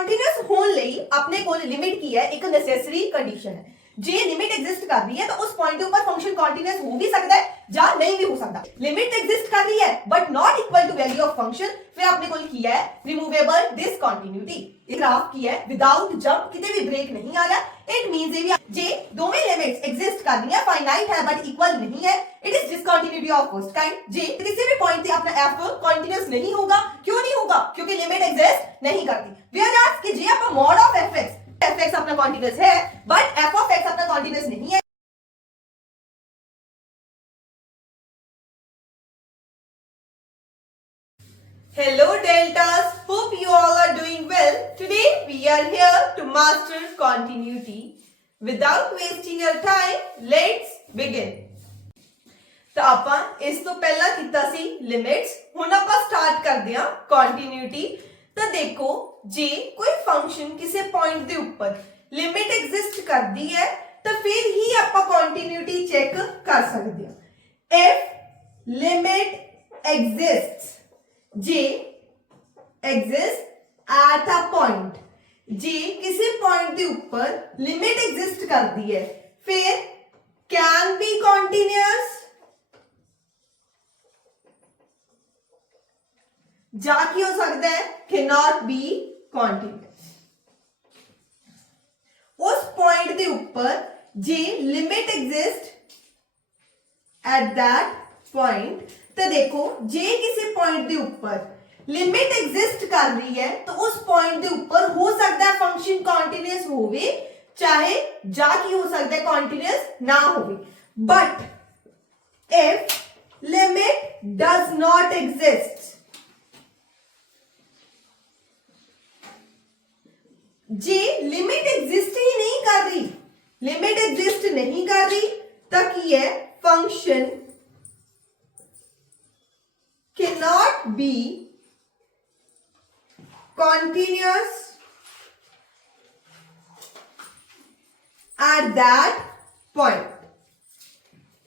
Continuous ਹੋਣ ਲਈ ਆਪਣੇ ਕੋਲ ਲਿਮਿਟ ਕੀ ਹੈ, ਇੱਕ ਨੈਸੈਸਰੀ ਕੰਡੀਸ਼ਨ ਹੈ। ਜੇ ਲਿਮਿਟ ਐਗਜ਼ਿਸਟ ਕਰ ਰਹੀ ਹੈ ਤਾਂ ਉਸ ਪੁਆਇੰਟ ਦੇ ਉੱਪਰ ਫੰਕਸ਼ਨ ਕੰਟੀਨਿਊਸ ਹੋ ਵੀ ਸਕਦਾ ਹੈ ਜਾਂ ਨਹੀਂ ਵੀ ਹੋ ਸਕਦਾ। ਲਿਮਿਟ ਐਗਜ਼ਿਸਟ ਕਰ ਰਹੀ ਹੈ but not equal to value of function, ਫਿਰ ਆਪਣੇ ਕੋਲ ਕੀ ਹੈ, ਰਿਮੂਵੇਬਲ डिसकंटिन्यूटी। ਇਹ ਗ੍ਰਾਫ ਕੀ ਹੈ, ਵਿਦਆਊਟ ਜੰਪ, ਕਿਤੇ ਵੀ ਬ੍ਰੇਕ ਨਹੀਂ ਆ ਰਿਹਾ। ਇਟ ਮੀਨਸ ਇਹ ਵੀ ਜੇ ਦੋਵੇਂ ਲਿਮਿਟਸ ਐਗਜ਼ਿਸਟ ਕਰ ਰਹੀਆਂ, फाइनाइट है बट इक्वल नहीं है, it is discontinuity of first kind. जे किसी भी पॉइंट पे अपना f कंटीन्यूअस नहीं होगा, क्यों नहीं होगा, क्योंकि लिमिट एग्जिस्ट नहीं करती। वेयर एज कि जे अपना मॉड ऑफ fx अपना कंटीन्यूअस है बट f ऑफ x अपना कंटीन्यूअस नहीं है। Hello deltas, hope you all are doing well. Today we are here to master continuity. Without wasting your time, let's begin. ਤਾਂ ਆਪਾਂ ਇਸ ਤੋਂ ਪਹਿਲਾਂ ਕੀਤਾ ਸੀ ਲਿਮਿਟਸ, ਹੁਣ ਆਪਾਂ ਸਟਾਰਟ ਕਰਦੇ ਹਾਂ ਕੰਟੀਨਿਊਟੀ। ਤਾਂ ਦੇਖੋ ਜੇ ਕੋਈ ਫੰਕਸ਼ਨ ਕਿਸੇ ਪੁਆਇੰਟ ਦੇ ਉੱਪਰ ਲਿਮਿਟ ਐਗਜ਼ਿਸਟ ਕਰਦੀ ਹੈ ਤਾਂ ਫਿਰ ਹੀ ਆਪਾਂ ਕੰਟੀਨਿਊਟੀ ਚੈੱਕ ਕਰ ਸਕਦੇ ਹਾਂ। if limit exists, जे एग्जिस्ट एट अ पॉइंट, जे किसी पॉइंट के ऊपर लिमिट एग्जिस्ट करती है फिर कैन बी कॉन्टिन्यूअस जा की हो सकता है, कैन नॉट बी कॉन्टिन्यूअस। उस पॉइंट के ऊपर जे limit exist at that point, तो देखो जे किसी पॉइंट के ऊपर लिमिट एग्जिस्ट कर रही है तो उस पॉइंट के ऊपर हो सकता है फंक्शन कंटीन्यूअस होवे, चाहे जा की हो सकता है कंटीन्यूअस ना होवे। But if limit does not exist, जे लिमिट एग्जिस्ट ही नहीं कर रही, लिमिट एग्जिस्ट नहीं कर रही तो की है, function cannot be continuous at that point।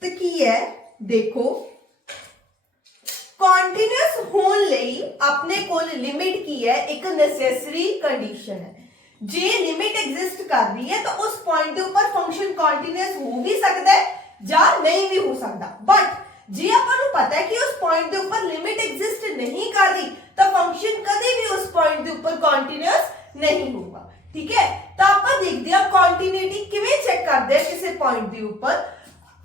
तो की है, देखो कंटीन्यूअस होने ਲਈ अपने कोल लिमिट की है, एक नेसेसरी कंडीशन है। जे लिमिट एग्जिस्ट कर रही है तो उस पॉइंट के ऊपर फंक्शन कंटीन्यूअस हो भी सकता है या नहीं भी हो सकता। बट जे अपन को पता है कि उस पॉइंट के ऊपर लिमिट एग्जिस्ट नहीं कर रही तो फंक्शन कभी भी उस पॉइंट के ऊपर कंटीन्यूअस नहीं होगा। ठीक है, तो ਆਪਾਂ ਦੇਖਦੇ ਹਾਂ ਕੰਟੀਨਿਊਟੀ ਕਿਵੇਂ ਚੈੱਕ ਕਰਦੇ हैं किसी पॉइंट के ऊपर।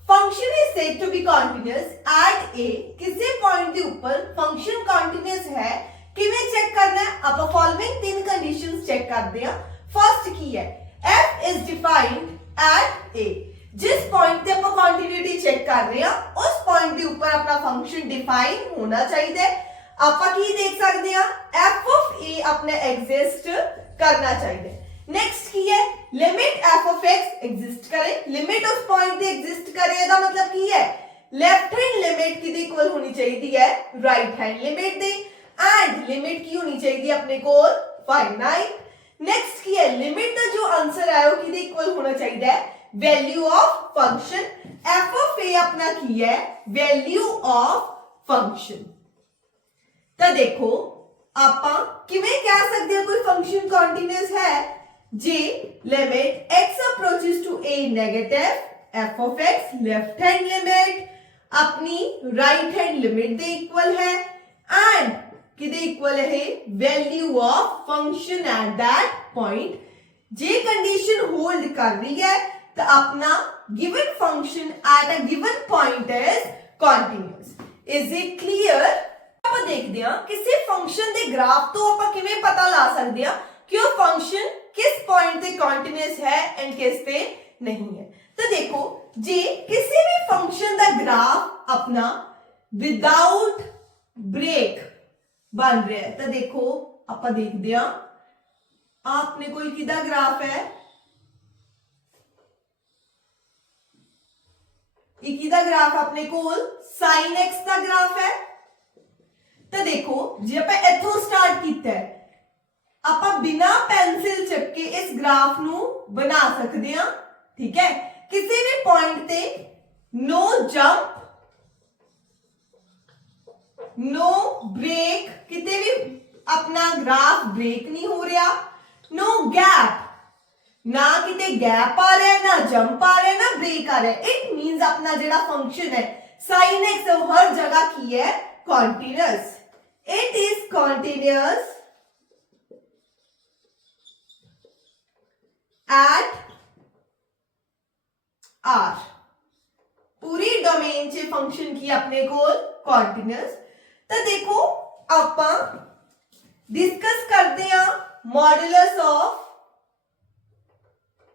Function is said to be continuous at A, किसी पॉइंट के ऊपर फंक्शन कंटीन्यूअस है, किਵੇਂ चेक करना है, आप फॉलोइंग तीन कंडीशंस चेक करते हैं। फर्स्ट की है, f इज डिफाइंड एट ए, जिस पॉइंट पे ਆਪਾਂ ਕੰਟੀਨਿਊਟੀ ਚੈੱਕ ਕਰ ਰਹੇ ਹਾਂ ਉਸ ਪੁਆਇੰਟ ਦੇ ਉੱਪਰ ਆਪਣਾ ਫੰਕਸ਼ਨ ਡਿਫਾਈਨ ਹੋਣਾ ਚਾਹੀਦਾ ਹੈ। ਆਪਾਂ ਕੀ ਦੇਖ ਸਕਦੇ ਹਾਂ, f of a ਆਪਣਾ ਐਗਜ਼ਿਸਟ ਕਰਨਾ ਚਾਹੀਦਾ ਹੈ। नेक्स्ट की है, limit f of x exist करे, लिमिट उस पॉइंट पे एग्जिस्ट करे, ਇਹਦਾ मतलब की है, लेफ्ट हैंड लिमिट किदे इक्वल होनी चाहिए है right hand limit they, and limit की होनी चाहिए अपने कोल फाइनाइट। नेक्स्ट की है, लिमिट का जो आंसर है वो किदे इक्वल होना चाहिए है, value of function. f of a अपना की है वैल्यू ऑफ फंक्शन। तो देखो ਆਪਾਂ ਕਿਵੇਂ ਕਹਿ ਸਕਦੇ ਹਾਂ ਕੋਈ ਫੰਕਸ਼ਨ ਕੰਟੀਨਿਊਅਸ ਹੈ, ਜੇ limit x approaches to a negative f of x left hand limit अपनी राइट हैंड लिमिट दे इक्वल है, एंड किदे इक्वल है, value of function at that point. J condition hold कर रही है तो अपना given function at a given point is continuous. Is it clear? ਆਪਾਂ ਦੇਖਦੇ ਹਾਂ ਕਿਸੇ ਫੰਕਸ਼ਨ ਦੇ ਗ੍ਰਾਫ ਤੋਂ ਆਪਾਂ ਕਿਵੇਂ ਪਤਾ ਲਾ ਸਕਦੇ ਹਾਂ ਕਿ ਉਹ ਫੰਕਸ਼ਨ किस पॉइंट पे कंटीन्यूअस है एंड किस पे नहीं है। तो देखो जे किसी भी फंक्शन का ग्राफ अपना विदाउट ब्रेक बन रहा है, तो देखो आप देखते हैं आपने कोई किदा ग्राफ है, किदा ग्राफ अपने कोल sin x का ग्राफ है। तो देखो जे आप इथों स्टार्ट किया है, ਆਪਾਂ बिना पेंसिल चिपके इस ग्राफ ਨੂੰ बना सकते हैं। ठीक है, किसी भी पॉइंट ते नो जंप नो ब्रेक, किते भी अपना ग्राफ ब्रेक नहीं हो रहा, नो गैप, ना किते गैप आ रहा है, ना जंप आ रहा है, ना ब्रेक आ रहा है। इट मींस अपना जेड़ा फंक्शन है sin x हर जगह की है continuous, it is continuous at r। पूरी डोमेन च फंक्शन की अपने कोल कॉन्टिन्यूअस। तो देखो आपां डिस्कस करते हैं modulus of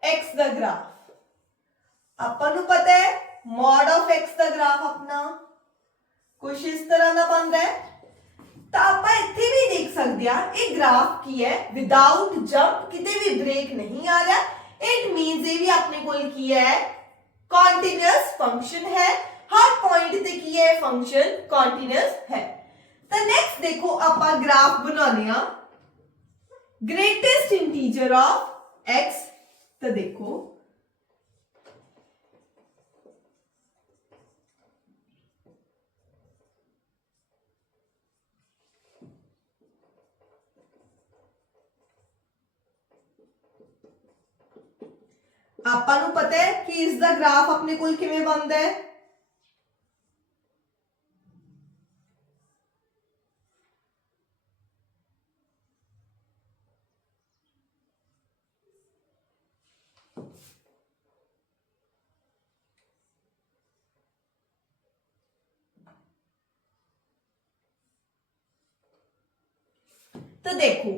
x the graph. अपन ਨੂੰ पता है mod of x the graph अपना कुछ इस तरह का बनता है। तो आप इत्थे भी देख सकते हैं ये ग्राफ की है विदाउट जंप, किते भी ब्रेक नहीं आ रहा। इट मींस ये भी अपने कोल की है कॉन्टिन्यूअस फंक्शन है, हर पॉइंट ते की है फंक्शन कॉन्टिन्यूअस है। तो नेक्स्ट देखो आप ग्राफ बनाने आ ग्रेटेस्ट इंटीजर ऑफ x। तो देखो ਆਪਾਂ ਨੂੰ पता है कि इसका ग्राफ अपने कोल किवें बनता है। तो देखो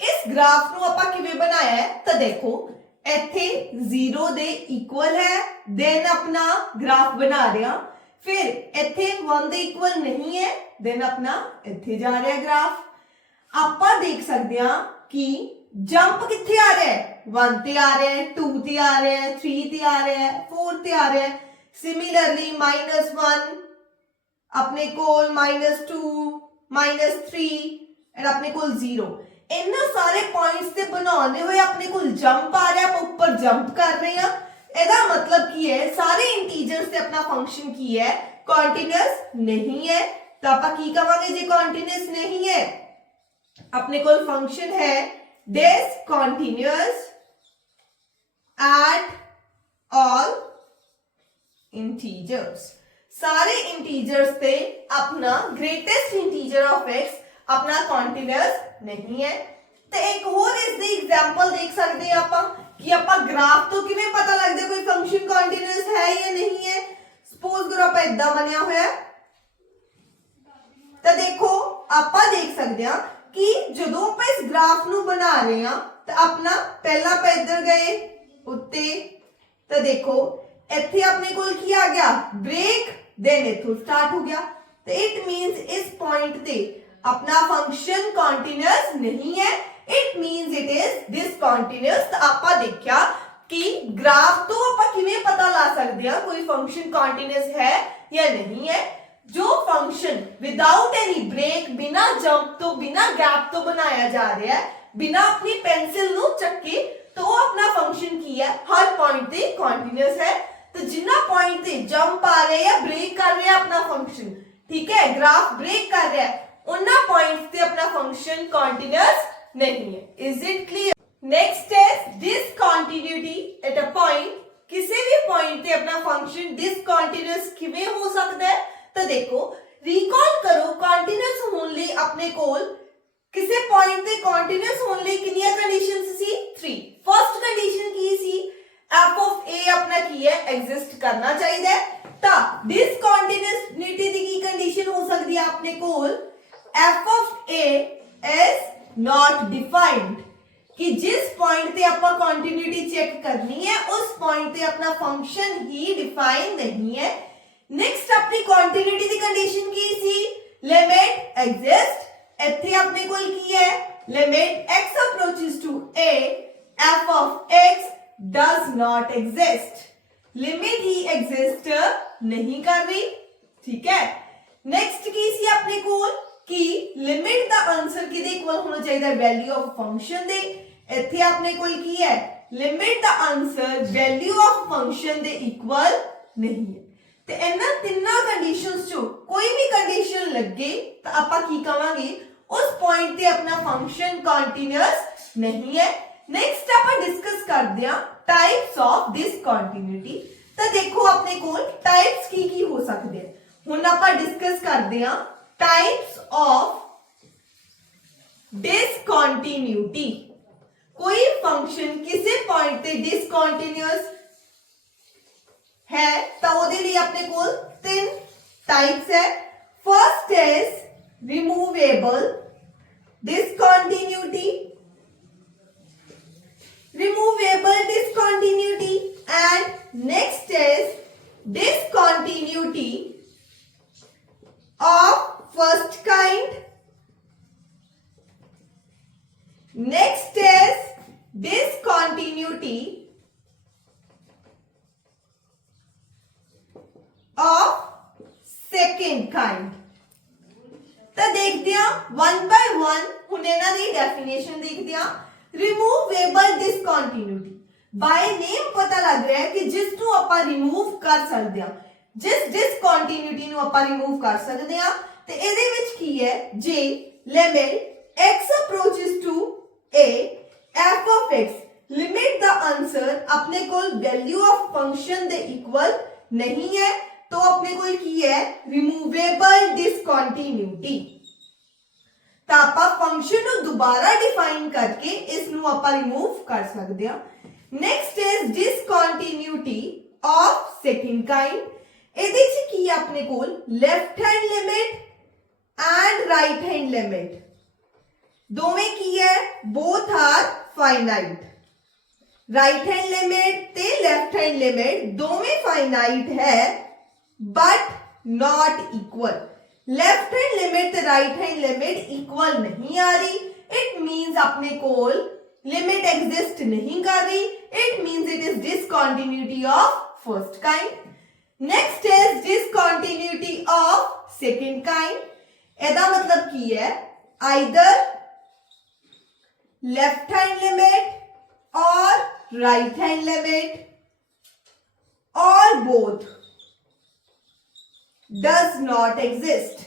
इस ग्राफ ਨੂੰ ਆਪਾਂ ਕਿਵੇਂ ਬਣਾਇਆ ਹੈ। तो देखो ਇੱਥੇ 0 ਦੇ ਇਕੁਅਲ ਹੈ, देन अपना ग्राफ बना रहे हैं। फिर ਇੱਥੇ 1 ਦੇ ਇਕੁਅਲ नहीं है, देन अपना ਇੱਥੇ जा रहा है ग्राफ। ਆਪਾਂ देख सकते हैं कि जंप किथे आ रहा है, 1 ਤੇ आ रहा है, 2 ਤੇ आ रहा है, 3 ਤੇ आ रहा है, 4 ਤੇ आ रहा है। सिमिलरली -1 अपने कोल -2 -3 एंड अपने कोल 0। इन्ना सारे पॉइंट्स ते बनाने हुए अपने कोल जंप आ रहा है, ऊपर जंप कर रहे हैं। एदा मतलब की है सारे इंटीजर्स से अपना फंक्शन की है कॉन्टिन्यूअस नहीं है। तो आप की कहांगे जे कॉन्टिन्यूअस नहीं है, अपने कोल फंक्शन है डिसकंटीन्यूअस एट ऑल इंटीजर्स। सारे इंटीजर्स से अपना ग्रेटेस्ट इंटीजर ऑफ x अपना कॉन्टिन्यूअस नहीं है। तो एक और इसकी एग्जांपल देख सकते हैं आप कि आप ग्राफ तो किवें पता लगदा कोई फंक्शन कॉन्टिन्यूअस है या नहीं है। सपोज करो आप इदा बनया होया, तो देखो आप देख सकते हैं कि जदों आप इस ग्राफ नू बना रहे हैं तो अपना पहला आप इधर गए उत्ते, तो देखो इत्थे अपने कोल की आ गया ब्रेक, देन इथों स्टार्ट हो गया। तो इट मींस इस पॉइंट ते अपना फंक्शन कॉन्टिन्यूअस नहीं है, it means it is discontinuous. तो आप देखा कि ग्राफ तो आप किवें पता ला सकते हैं कोई फंक्शन कॉन्टिन्यूअस है या नहीं है। जो फंक्शन विदाउट एनी ब्रेक, बिना जंप तो बिना गैप तो बनाया जा रहा है, बिना अपनी पेंसिल नु चक्के, तो अपना फंक्शन की है हर पॉइंट पे कॉन्टिन्यूअस है। तो जिन्ना पॉइंट पे जंप आ रहा है या ब्रेक कर रहा है अपना फंक्शन, ठीक है, ग्राफ ब्रेक कर रहा है, उन्ना पॉइंट्स पे अपना फंक्शन कॉन्टिन्यूअस नहीं है। Is it clear? Next is discontinuity eight a point. किसी भी पॉइंट पे अपना फंक्शन डिसकंटिन्यूअस किवें हो सकता है। तो देखो रिकॉल करो कॉन्टिन्यूअस होने लिए अपने कोल किसी पॉइंट पे कॉन्टिन्यूअस होने लिए कितनी कंडीशंस सी 3। फर्स्ट कंडीशन की सी f ऑफ a अपना की है एग्जिस्ट करना चाहिए। तो डिसकंटिन्यूटी दी की कंडीशन हो सकती है अपने कोल f of a is not defined, कि जिस पॉइंट पे आपका कंटिन्यूटी चेक करनी है उस पॉइंट पे अपना फंक्शन ही डिफाइन नहीं है। नेक्स्ट अपनी कंटिन्यूटी दी कंडीशन की सी लिमिट एग्जिस्ट, इथे अपने कोल की है limit x approaches to a f of x does not exist, limit he exist नहीं कर रही, ठीक है। नेक्स्ट की सी अपने कोल कि लिमिट दा आंसर किदे इक्वल होना चाहिए वैल्यू ऑफ फंक्शन दे, इथे अपने कोल की है लिमिट दा आंसर वैल्यू ऑफ फंक्शन दे इक्वल नहीं है। ते इन्हां तिन्ना कंडीशंस चो कोई भी कंडीशन लगे तो आपां की कहांगे उस पॉइंट ते अपना फंक्शन कंटीन्यूअस नहीं है। ਨੈਕਸਟ ਆਪਾਂ ਡਿਸਕਸ ਕਰਦੇ ਹਾਂ ਟਾਈਪਸ ਆਫ ਡਿਸਕੰਟੀਨਿਊਟੀ। ਤਾਂ ਦੇਖੋ ਆਪਣੇ ਕੋਲ ਟਾਈਪਸ ਕੀ ਹੋ ਸਕਦੇ ਆ। ਹੁਣ ਆਪਾਂ ਡਿਸਕਸ ਕਰਦੇ ਹਾਂ ਟਾਈਪਸ ਆਫ डिसकंटिन्यूटी। कोई फंक्शन किसी पॉइंट पे डिसकंटिन्यूअस है तो ਉਹਦੇ ਲਈ ਆਪਣੇ ਕੋਲ तीन टाइप्स है। First is removable discontinuity, and next is discontinuity of first kind. Next is discontinuity of second kind। ਤਾਂ ਦੇਖਦੇ ਹਾਂ one by one। ਹੁਣ ਇਹਨਾਂ ਦੀ ਡੈਫੀਨੇਸ਼ਨ ਦੇਖਦੇ ਹਾਂ। ਰਿਮੂਵੇਬਲ ਡਿਸਕੰਟੀਨਿਊਟੀ, ਬਾय ਨੇਮ ਪਤਾ ਲੱਗ ਰਿਹਾ ਹੈ ਕਿ ਜਿਸ ਨੂੰ ਆਪਾਂ ਰਿਮੂਵ ਕਰ ਸਕਦੇ ਹਾਂ, ਜਿਸ ਡਿਸਕੰਟੀਨਿਊਟੀ ਨੂੰ ਆਪਾਂ ਰਿਮੂਵ ਕਰ ਸਕਦੇ ਹਾਂ। ਤੇ ਇਹਦੇ ਵਿੱਚ ਕੀ ਹੈ, ਜੇ limit x approaches to a f of x, limit the answer अपने कोल वैल्यू ऑफ फंक्शन दे इक्वल नहीं है तो अपने कोल की है रिमूवेबल डिसकंटिन्यूटी। ਤਾਂ ਆਪਾਂ ਫੰਕਸ਼ਨ ਨੂੰ ਦੁਬਾਰਾ ਡਿਫਾਈਨ ਕਰਕੇ ਇਸ ਨੂੰ ਆਪਾਂ ਰਿਮੂਵ ਕਰ ਸਕਦੇ ਹਾਂ। Next is discontinuity of second kind. ਇਹਦੇ ਚ ਕੀ ਹੈ ਆਪਣੇ ਕੋਲ left hand limit and right hand limit दोवें की है, both are finite. Right hand limit ते लेफ्ट हैंड लिमिट दोवें फाइनाइट है but not equal. Left hand limit ते राइट हैंड लिमिट इक्वल नहीं आ रही, इट मींस अपने कोल लिमिट एग्जिस्ट नहीं कर रही, it means it is discontinuity of first kind. Next is discontinuity of second kind. एदा मतलब की है आइदर लेफ्ट हैंड लिमिट और राइट हैंड लिमिट और बोथ डज नॉट एग्जिस्ट।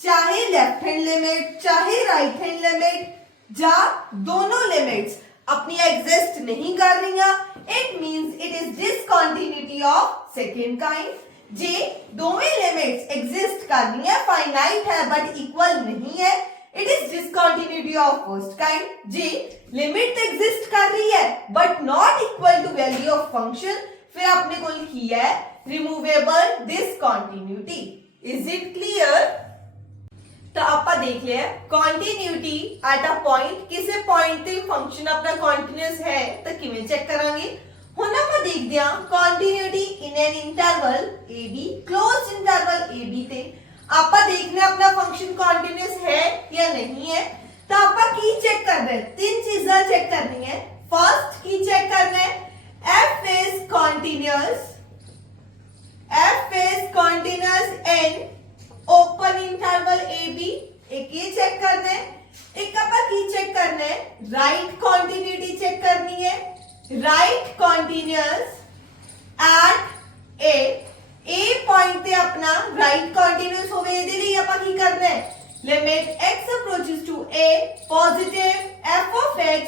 चाहे लेफ्ट हैंड लिमिट चाहे राइट हैंड लिमिट जा दोनों लिमिट्स अपनी एग्जिस्ट नहीं कर रही, it means it is discontinuity of second kind. जे दोवें लिमिट्स एग्जिस्ट कर रही है, फाइनाइट है बट इक्वल नहीं है, it is discontinuity of first kind. जे लिमिट एग्जिस्ट कर रही है but not equal to value of function, फिर आपने कोल की है removable discontinuity. Is it clear? तो ਆਪਾਂ देख लिया कंटिन्यूटी एट अ पॉइंट, किसी पॉइंट ਤੇ ਫੰਕਸ਼ਨ ਆਪਣਾ ਕੰਟੀਨਿਊਸ ਹੈ ਤਾਂ ਕਿਵੇਂ ਚੈੱਕ ਕਰਾਂਗੇ। ਹੁਣ ਆਪਾਂ ਦੇਖਦੇ ਹਾਂ continuity in an interval AB, closed interval AB ਤੇ ਆਪਾਂ देखना अपना फंक्शन कंटीन्यूअस है या नहीं है। तो ਆਪਾਂ ਕੀ चेक करना है, तीन चीजें चेक करनी है। फर्स्ट की चेक करना है f is continuous in open interval AB, एक ये चेक करना है। एक ਆਪਾਂ ਕੀ चेक करना है, राइट कंटिन्यूटी चेक करनी है। Right continuous at A point पे अपना राइट कंटिन्यूअस होवे, ਇਹਦੇ ਲਈ ਆਪਾਂ ਕੀ ਕਰਨਾ ਹੈ, limit x approaches to a positive f of x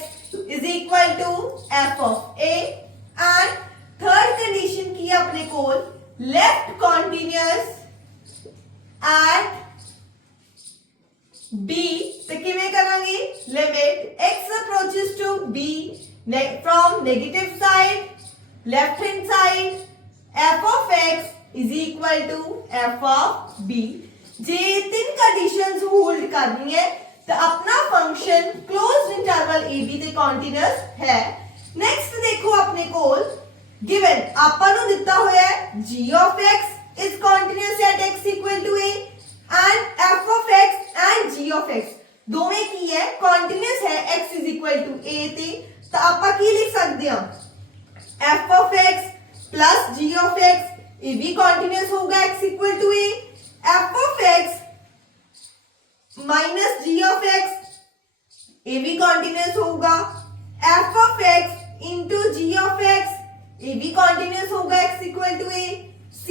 is equal to f of a, and third condition की अपने कोल left continuous at b। तो किਵੇਂ ਕਰਾਂਗੇ, limit x approaches to b from negative side left hand side f of x is equal to f of b। जे तीन conditions hold करनी है तो अपना function closed interval AB ते कंटीन्यूअस है। Next देखो अपने कोल गिवन आपा नु दिता होया है g of x is continuous at x equal to a and f of x and g of x दोवें की है कंटीन्यूअस है x is equal to a ते। तो आपा की लिख सकते हैं, f of x plus g of x, ये भी कंटीन्यूअस होगा x equal to a, f of x minus g of x, ये भी कंटीन्यूअस होगा, f of x into g of x, ये भी कंटीन्यूअस होगा x equal to a, c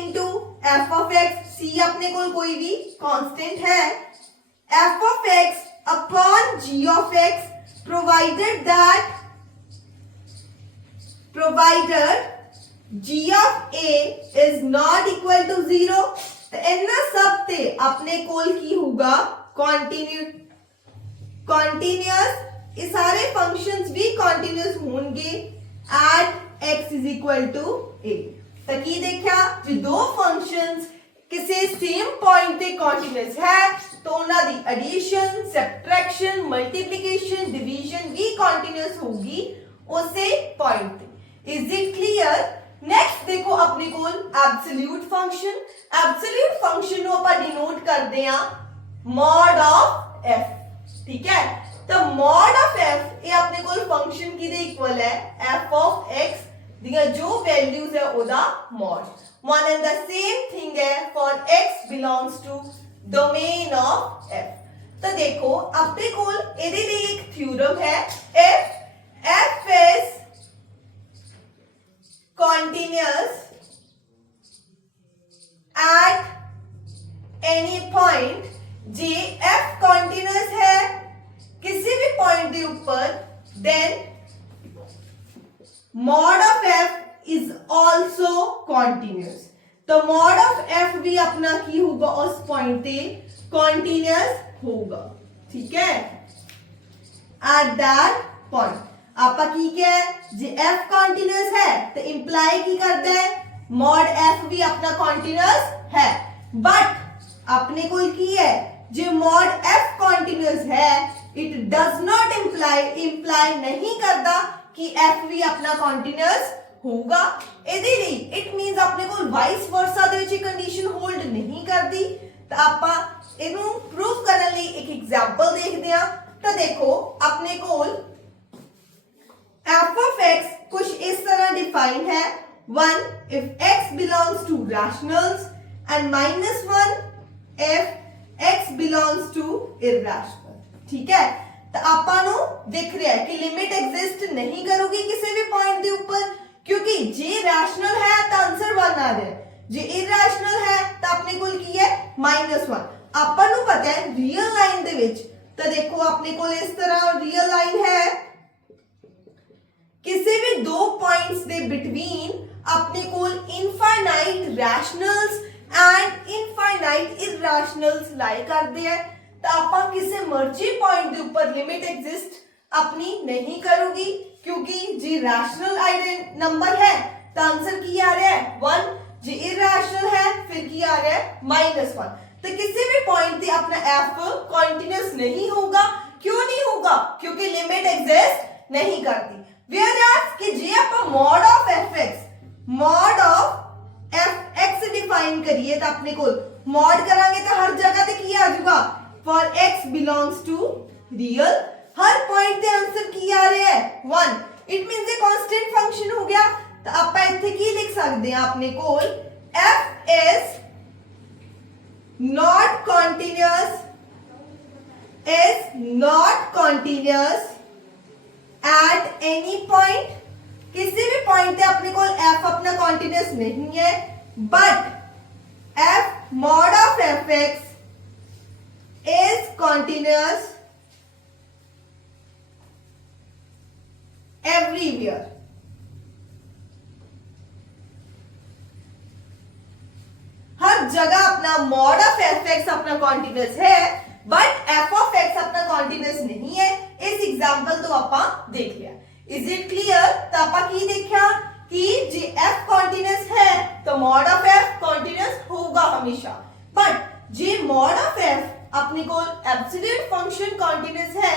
into f of x, c अपने कोई भी कांस्टेंट है, f of x upon g of x provide provided g of a is not equal to 0 ਤੇ ਇਹਨਾਂ ਸਭ ਤੇ ਆਪਣੇ ਕੋਲ ਕੀ ਹੋਊਗਾ continuous ਇਹ ਸਾਰੇ ਫੰਕਸ਼ਨਸ ਵੀ continuous ਹੋਣਗੇ at x is equal to a ਤਾਂ ਕੀ ਦੇਖਿਆ ਜੇ ਦੋ ਫੰਕਸ਼ਨਸ ਕਿਸੇ ਸੇਮ ਪੁਆਇੰਟ ਤੇ ਕੰਟੀਨਿਊਸ ਹੈ ਤਾਂ ਉਹਨਾਂ ਦੀ ਐਡੀਸ਼ਨ ਸਬਟ੍ਰੈਕਸ਼ਨ ਮਲਟੀਪਲੀਕੇਸ਼ਨ ਡਿਵੀਜ਼ਨ ਵੀ ਕੰਟੀਨਿਊਸ ਹੋਗੀ ਉਸੇ ਪੁਆਇੰਟ ਤੇ ਇਜ਼ ਇਟ ਕਲੀਅਰ नेक्स्ट देखो अपने को एब्सोल्यूट फंक्शन नु ਆਪਾਂ डिनोट करते हैं mod of f ठीक है तो mod of f ये अपने को फंक्शन की दे इक्वल है f of x दिया जो वैल्यूज है ओदा mod one and the same thing है for x belongs to domain of f तो देखो अपने को ਇਹਦੇ ਲਈ एक थ्योरम है f is continuous at any point J f continuous है किसी भी पॉइंट के ऊपर then mod of f is also continuous तो mod of f भी अपना की होगा उस पॉइंट पे continuous होगा ठीक है at that point आपा की क्या है जे f कंटीन्यूअस है तो इंप्लाई की करता है mod f भी अपना कंटीन्यूअस है बट अपने को की है जे mod f कंटीन्यूअस है इट डज नॉट इंप्लाई नहीं करता कि f भी अपना कंटीन्यूअस होगा ਇਹਦੇ ਲਈ ਇਟ ਮੀਨਸ ਆਪਣੇ ਕੋਲ ਵਾਈਸ ਵਰਸਾ ਦੇ ਵਿੱਚ ਕੰਡੀਸ਼ਨ ਹੋਲਡ ਨਹੀਂ ਕਰਦੀ ਤਾਂ ਆਪਾਂ ਇਹਨੂੰ ਪ੍ਰੂਫ ਕਰਨ ਲਈ ਇੱਕ ਐਗਜ਼ਾਮਪਲ ਦੇਖਦੇ ਹਾਂ ਤਾਂ ਦੇਖੋ ਆਪਣੇ ਕੋਲ f of x कुछ इस तरह डिफाइन है 1 if x belongs to rationals and -1 if x belongs to irrational ठीक है तो ਆਪਾਂ ਨੂੰ ਦਿਖ ਰਿਹਾ ਹੈ ਕਿ ਲਿਮਿਟ ਐਗਜ਼ਿਸਟ ਨਹੀਂ ਕਰੂਗੀ ਕਿਸੇ ਵੀ ਪੁਆਇੰਟ ਦੇ ਉੱਪਰ क्योंकि जे रैशनल है तो आंसर 1 आ रहा है जे इरैशनल है तो अपने कोल की है -1 ਆਪਾਂ ਨੂੰ ਪਤਾ ਹੈ ਰੀਅਲ ਲਾਈਨ ਦੇ ਵਿੱਚ ਤਾਂ ਦੇਖੋ ਆਪਣੇ ਕੋਲ ਇਸ ਤਰ੍ਹਾਂ ਰੀਅਲ ਲਾਈਨ है किसी भी दो पॉइंट्स दे बिटवीन अपने को इनफाइनाइट रैशनल्स एंड इनफाइनाइट इरैशनल्स लाई करते हैं तो आपा किसी मर्जी पॉइंट के ऊपर लिमिट एग्जिस्ट अपनी नहीं करूंगी क्योंकि जी रैशनल नंबर है तो आंसर की आ रहा है 1 जी इरैशनल है फिर की आ रहा है -1 तो किसी भी पॉइंट पे अपना f कंटीन्यूअस नहीं होगा क्यों नहीं होगा क्योंकि लिमिट एग्जिस्ट नहीं करती whereas कि जे आप mod of fx डिफाइन करिए तो अपने को mod करांगे तो हर जगह पे की आ जाएगा for x belongs to real her point पे आंसर की आ रहा है 1 it means a constant function हो गया तो आप ਇੱਥੇ ਕੀ ਲਿਖ ਸਕਦੇ हैं अपने को f is not continuous at any point किसी भी पॉइंट पे अपने को f अपना कंटीन्यूअस नहीं है but f mod of fx is continuous everywhere हर जगह अपना mod of fx अपना कंटीन्यूअस है बट f of x अपना कंटीन्यूअस नहीं है इस एग्जांपल तो आपा देख लिया इज इट क्लियर तो आपा की देखा कि जे f कंटीन्यूअस है तो mod of f कंटीन्यूअस होगा हमेशा but J mod of f अपने को एब्सोल्यूट फंक्शन कंटीन्यूअस है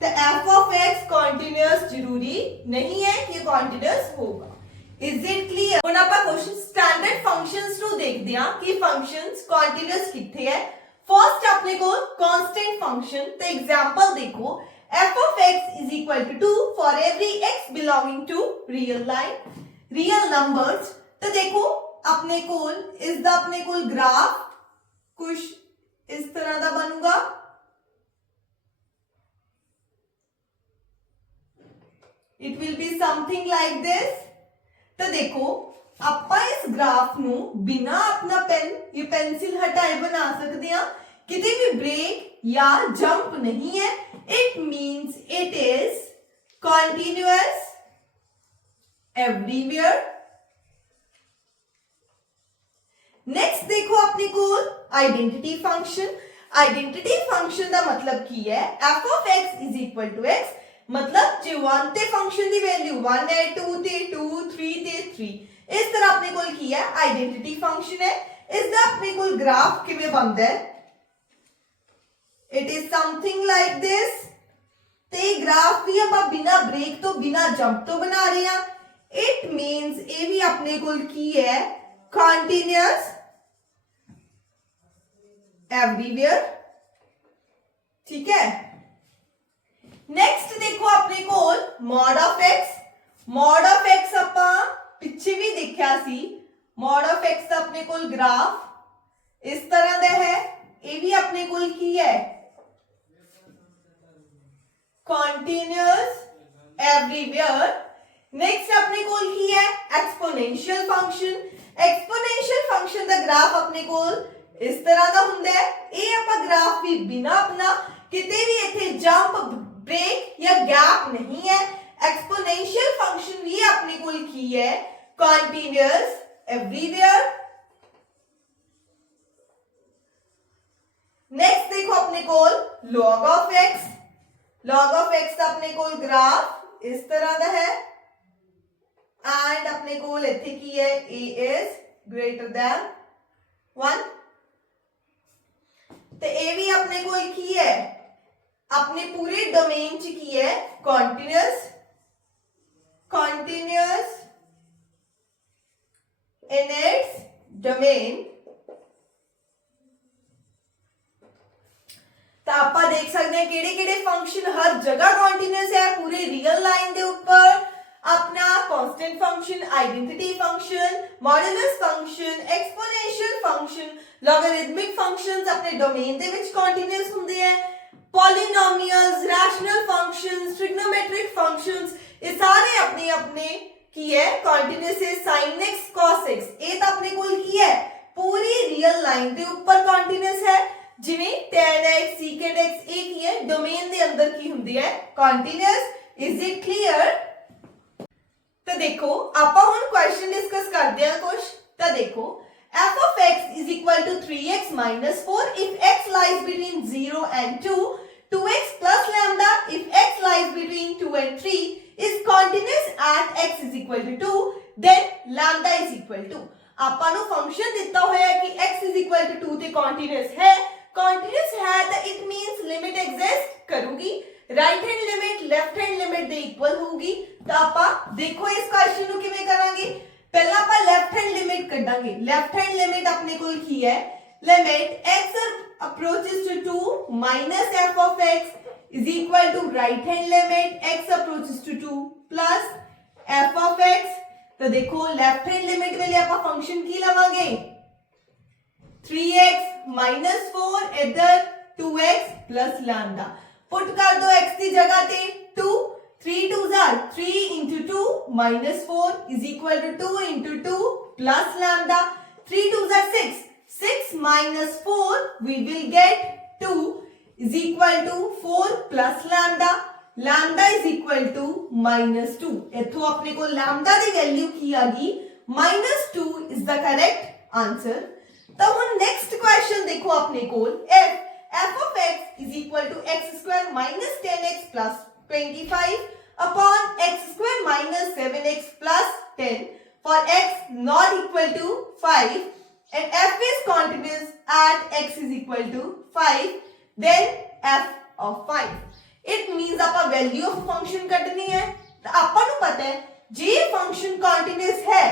तो f of x कंटीन्यूअस जरूरी नहीं है कि कंटीन्यूअस होगा इज इट क्लियर ਹੁਣ ਆਪਾਂ ਕੁਝ ਸਟੈਂਡਰਡ ਫੰਕਸ਼ਨਸ ਨੂੰ ਦੇਖਦੇ ਹਾਂ ਕਿ ਫੰਕਸ਼ਨਸ ਕੰਟੀਨਿਊਅਸ ਕਿੱਥੇ ਹੈ फर्स्ट अपने को कांस्टेंट फंक्शन तो एग्जांपल देखो f of x is equal to 2 for every x belonging to real numbers तो देखो अपने को इसका अपने को ग्राफ कुछ इस तरह का बनूगा it will be something like this तो देखो ਆਪਾਂ ਇਸ ਗ੍ਰਾਫ ਨੂੰ ਬਿਨਾ ਆਪਣਾ ਪੈਨ ਜਾਂ ਪੈਨਸਿਲ ਹਟਾਏ ਬਣਾ ਸਕਦੇ ਹਾਂ ਕਿਤੇ ਵੀ ਬ੍ਰੇਕ ਜਾਂ ਜੰਪ ਨਹੀਂ ਹੈ it means it is continuous everywhere। Next देखो अपने को आइडेंटिटी फंक्शन। आइडेंटिटी फंक्शन का मतलब की है f of x is equal to x, मतलब जे 1 ते फंक्शन दी वैल्यू 1 है, 2 ते 2, 3 ते 3, इस तरह अपने को की है आइडेंटिटी फंक्शन है। इसका अपने को ग्राफ किवें बनदा है, it is something like this. ते ग्राफ भी आप बिना ब्रेक तो बिना जंप तो बना रहे हैं। इट मीन्स ये भी अपने को की है कॉन्टिन्यूअस एवरीवेयर, ठीक है। नेक्स्ट देखो अपने को mod of x. Mod of x अपा पिछे भी देखा सी, मॉड ऑफ एक्स का अपने को ग्राफ इस तरह का है, ये भी अपने को की है कॉन्टिन्यूअस एवरीवेयर। नेक्स्ट अपने को की है एक्सपोनेंशियल फंक्शन। एक्सपोनेंशियल फंक्शन का ग्राफ अपने को इस तरह का हुंदा है। ये आप ग्राफ भी बिना अपना किते भी इथे जंप, ब्रेक या गैप नहीं है। एक्सपोनेंशियल फंक्शन भी अपने को की है कॉन्टिन्यूअस एवरीवेयर। नेक्स्ट देखो अपने को log of x. Log of x का अपने को ग्राफ इस तरह का है एंड अपने को इथे की है a is greater than 1। तो ये भी अपने को की है अपने पूरे डोमेन च की है कॉन्टिन्यूअस इन इट्स डोमेन। तो आप देख सकते हैं केड़े-केड़े फंक्शन हर जगह कॉन्टिन्यूअस है पूरे रियल लाइन के ऊपर। अपना constant function, identity function, modulus function, exponential function, logarithmic functions अपने डोमेन दे विच कॉन्टिन्यूअस हुंदे हैं। Polynomials, rational functions, trigonometric functions, ये सारे अपने अपने की है कॉन्टिन्यूअस है। sin x cos x ये तो अपने को की है पूरी रियल लाइन के ऊपर कॉन्टिन्यूअस है। जिवें tan x, secant x ये की है डोमेन दे अंदर की हुंदी है कॉन्टिन्यूअस। Is it clear? तो देखो आपा हुन क्वेश्चन डिस्कस करते हैं कुछ। तो देखो f of x is equal to 3x minus 4 if x lies between 0 and 2, 2x plus lambda if x lies between 2 and 3 is continuous at x is equal to 2, then lambda is equal to। आपा नु function दिता होया है कि x is equal to 2 ते continuous है। continuous है तो it means limit exist करूगी, right hand limit left hand limit दे इक्वल होगी। तो आपा देखो इस क्वेश्चन नु किवें करांगे। पहला आपा लेफ्ट हैंड लिमिट कढांगे। लेफ्ट हैंड लिमिट अपने को की है limit x approaches to 2 minus f of x is equal to right hand limit x approaches to 2 plus f of x। तो देखो लेफ्ट हैंड लिमिट वेले आपा फंक्शन की लवांगे 3x minus 4 इधर 2x plus lambda। पुट कर दो x की जगह पे 2, 3 2s are 3 into 2 minus 4 is equal to 2 into 2 plus lambda। 3 2s are 6, 6 minus 4 we will get 2 is equal to 4 plus lambda। lambda is equal to minus 2। इथों अपने को lambda की value की आ गई minus 2 is the correct answer। तो हम next question देखो अपने को f of x is equal to x square minus 10x plus 25 upon x square minus 7x plus 10 for x not equal to 5 and f is continuous at x is equal to 5, then f of 5। it means आपा value of function कढनी है। तो आपा नु पता है जे function continuous है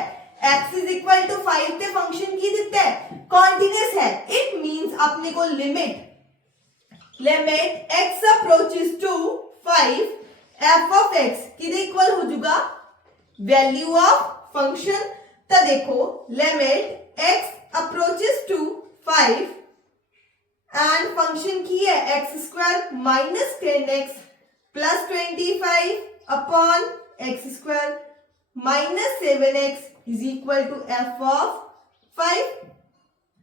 x is equal to 5 ते function की दिता है कंटीन्यूअस है। it means अपने को limit x approaches to 5 f of x किदे इक्वल हो जाएगा वैल्यू ऑफ फंक्शन। तो देखो limit x approaches to 5 and function की है x square minus 10x plus 25 upon x square minus 7x is equal to f of 5।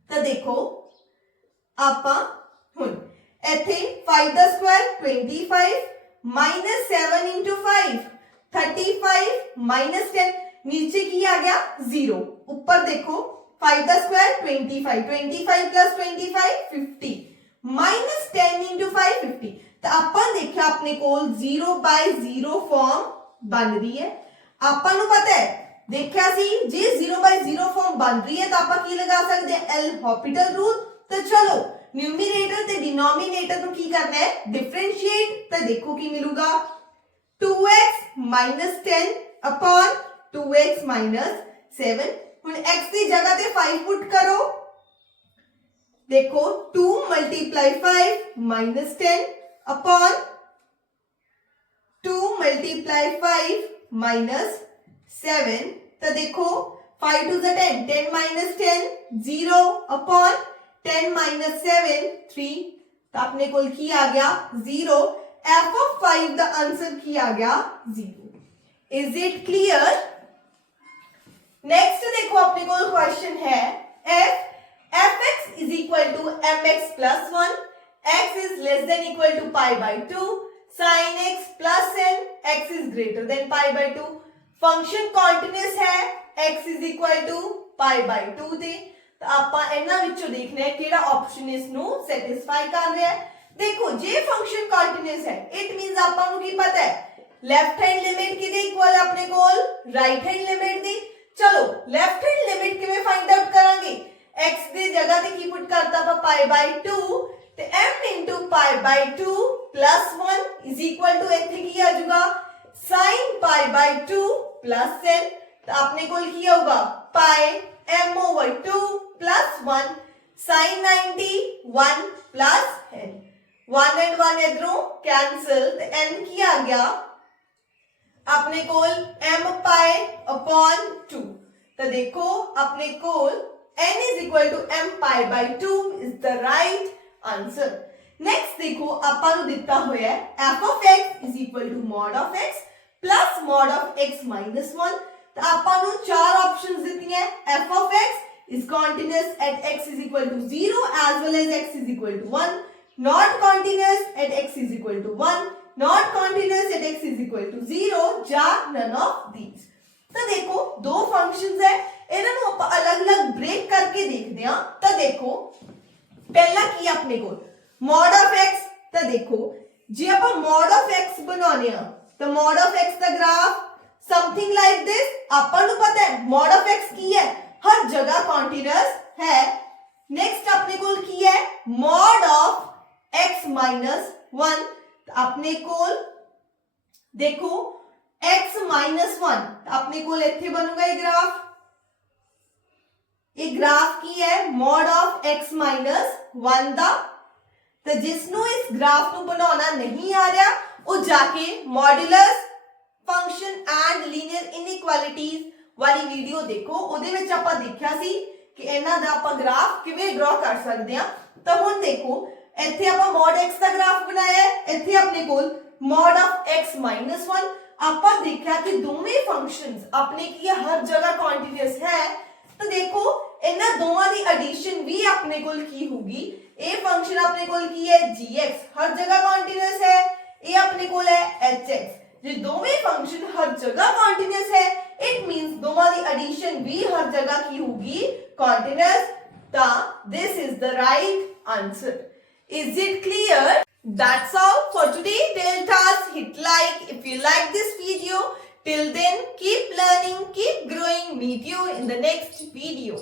तो देखो आपा हुन इथे 5 दा स्क्वायर 25 minus 7 into 5 35 माइनस 10, नीचे की आ गया 0, ऊपर देखो 5 का स्क्वायर 25, 25 प्लस 25 50, माइनस 10 इंटू 5 50। तो अपन देखा अपने को 0/0 फॉर्म बन रही है। अपन ਨੂੰ पता है देखा सी जे 0/0 फॉर्म बन रही है तो आप की लगा सकते हैं एल हॉस्पिटल रूल। तो चलो न्यूमरेटर ते डिनोमिनेटर ਨੂੰ ਕੀ करना है डिफरेंशिएट। तो देखो की मिलूगा 2x minus 10 upon 2x minus 7। ਹੁਣ x ਦੀ ਜਗ੍ਹਾ ਤੇ 5 ਪੁੱਟ ਕਰੋ, देखो 2 multiply 5 minus 10 upon 2 multiply 5 minus 7। तो देखो 5 to the 10, 10 minus 10 0 upon 10 minus 7 3। तो अपने को की आ गया 0। f of 5 the answer की आ गया 0। Is it clear? नेक्स्ट देखो अपने को क्वेश्चन है fx is equal to mx plus 1, x is less than equal to pi by 2, sin x plus n, x is greater than pi by 2। Function continuous है, x is equal to pi by 2 ਦੇ। ਤਾਂ ਆਪਾਂ ਇਹਨਾਂ ਵਿੱਚੋਂ ਦੇਖਣਾ ਹੈ ਕਿਹੜਾ option ਇਸ ਨੂੰ ਸੈਟੀਸਫਾਈ ਕਰ ਰਿਹਾ ਹੈ। देखो जे फंक्शन कॉन्टिन्यूअस है इट मींस ਆਪਾਂ ਨੂੰ ਕੀ ਪਤਾ ਹੈ लेफ्ट हैंड लिमिट किदे इक्वल अपने कोल राइट हैंड लिमिट दी। चलो लेफ्ट हैंड लिमिट किवें फाइंड आउट करांगे, x ਦੀ ਜਗ੍ਹਾ ਤੇ ਕੀ ਪੁੱਟ ਕਰਤਾ ਆਪਾਂ ਪਾਈ ਬਾਈ 2 ਤੇ m into Bhai by 2 plus 1 is equal to ਇੱਥੇ ਕੀ ਆ ਜਾਊਗਾ sin ਪਾਈ ਬਾਈ 2 plus n। ਤਾਂ ਆਪਣੇ ਕੋਲ ਕੀ ਆਊਗਾ ਪਾਈ m over 2 plus 1 sin 90 1 plus n। 1 and 1 इधरों cancel तो n की आ गया अपने कोल m पाई अपॉन 2। तो देखो अपने कोल n is equal to m pi by 2 is the right answer। Next देखो ਆਪਾਂ ਨੂੰ ਦਿੱਤਾ ਹੋਇਆ ਹੈ f of x is equal to mod of x plus mod of x minus 1। तो ਆਪਾਂ ਨੂੰ ਚਾਰ ਆਪਸ਼ਨਸ ਦਿੱਤੀਆਂ f of x is continuous at x is equal to 0 as well as x is equal to 1, not continuous at x is equal to 1, not continuous at x is equal to 0 ਜਾਂ none of these। ਤਾਂ ਦੇਖੋ ਦੋ functions ਹੈ, ਇਹਨਾਂ ਨੂੰ ਆਪਾਂ ਅਲੱਗ-ਅਲੱਗ break ਕਰਕੇ ਦੇਖਦੇ ਹਾਂ। ਤਾਂ ਦੇਖੋ ਪਹਿਲਾ ਕੀ ਆਪਣੇ ਕੋਲ mod of x। ਤਾਂ ਦੇਖੋ ਜੇ ਆਪਾਂ mod of x ਬਣਾਉਣੇ ਆ ਤਾਂ mod of x the graph something like this. ਆਪਾਂ ਨੂੰ ਪਤਾ ਹੈ mod of x ਕੀ ਹੈ ਹਰ ਜਗ੍ਹਾ ਕੰਟੀਨਿਊਅਸ ਹੈ। नेक्स्ट अपने कोल की है mod of x minus 1। अपने कोल देखो x minus 1 अपने कोल इत्थे बनूगा ये ग्राफ की है mod of x minus 1 दा। तो जिसनों इस ग्राफ ਨੂੰ ਬਣਾਉਣਾ नहीं आ रहा वो जाके modulus function and linear inequalities वाली वीडियो देखो, ਉਹਦੇ ਵਿੱਚ ਆਪਾਂ ਦੇਖਿਆ ਸੀ ਕਿ ਇਹਨਾਂ ਦਾ ਆਪਾਂ ਗ੍ਰਾਫ ਕਿਵੇਂ ਡਰਾ ਕਰ ਸਕਦੇ ਹਾਂ। ਤਾਂ ਹੁਣ ਦੇਖੋ ਇੱਥੇ ਆਪਾਂ mod x ਦਾ ਗ੍ਰਾਫ ਬਣਾਇਆ ਹੈ, ਇੱਥੇ ਆਪਣੇ ਕੋਲ mod of x minus 1। ਆਪਾਂ ਦੇਖਿਆ ਕਿ ਦੋਵੇਂ ਫੰਕਸ਼ਨਸ ਆਪਣੇ ਕੀ ਹੈ ਹਰ ਜਗ੍ਹਾ ਕੰਟੀਨਿਊਅਸ ਹੈ। ਤਾਂ ਦੇਖੋ ਇਹਨਾਂ ਦੋਵਾਂ ਦੀ ਐਡੀਸ਼ਨ ਵੀ ਆਪਣੇ ਕੋਲ ਕੀ ਹੋਗੀ, ਇਹ ਫੰਕਸ਼ਨ ਆਪਣੇ ਕੋਲ ਕੀ ਹੈ gx ਹਰ ਜਗ੍ਹਾ ਕੰਟੀਨਿਊਅਸ ਹੈ, ਇਹ ਆਪਣੇ ਕੋਲ ਹੈ hx। ਜੇ ਦੋਵੇਂ ਫੰਕਸ਼ਨ ਹਰ ਜਗ੍ਹਾ ਕੰਟੀਨਿਊਅਸ ਹੈ ਇਟ ਮੀਨਸ ਦੋਵਾਂ ਦੀ ਐਡੀਸ਼ਨ ਵੀ ਹਰ ਜਗ੍ਹਾ ਕੀ ਹੋਗੀ ਕੰਟੀਨਿਊਅਸ। ਤਾਂ this is the right answer। Is it clear? That's all for today. Till task, hit like if you like this video. Till then, keep learning, keep growing. Meet you in the next video.